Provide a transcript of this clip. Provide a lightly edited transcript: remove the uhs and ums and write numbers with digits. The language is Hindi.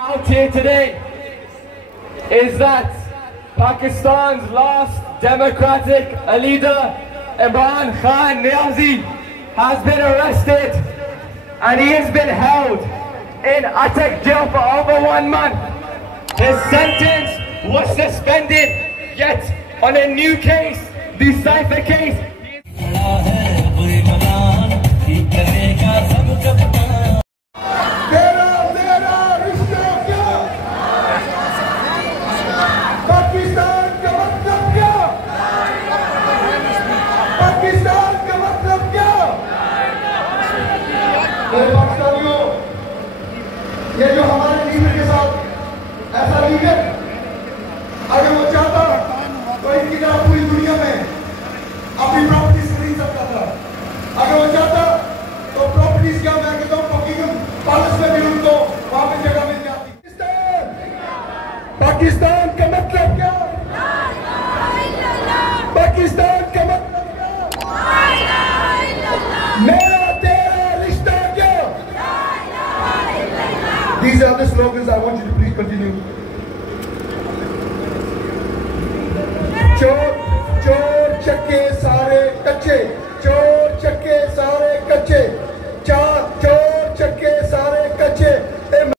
Out here today is that Pakistan's last democratic leader, Imran Khan Niazi, has been arrested and he has been held in Attic jail for over 1 month. His sentence was suspended, yet on a new case, the Cypher case. ये जो हमारे लीडर के साथ ऐसा लीडर अगर वो चाहता तो इनकी तरह पूरी दुनिया में अपनी प्रॉपर्टीज खरीद सकता था। अगर वो चाहता तो प्रॉपर्टीज क्या मैं कहता हूँ पकीगम पैलेस में भी उनको वहां पे जगह मिल जाती। पाकिस्तान का मतलब क्या? पाकिस्तान का मतलब क्या? मेरा तेरा रिश्ता क्या? These are the slogans. I want you to please continue. चोर चोर चक्के सारे कच्चे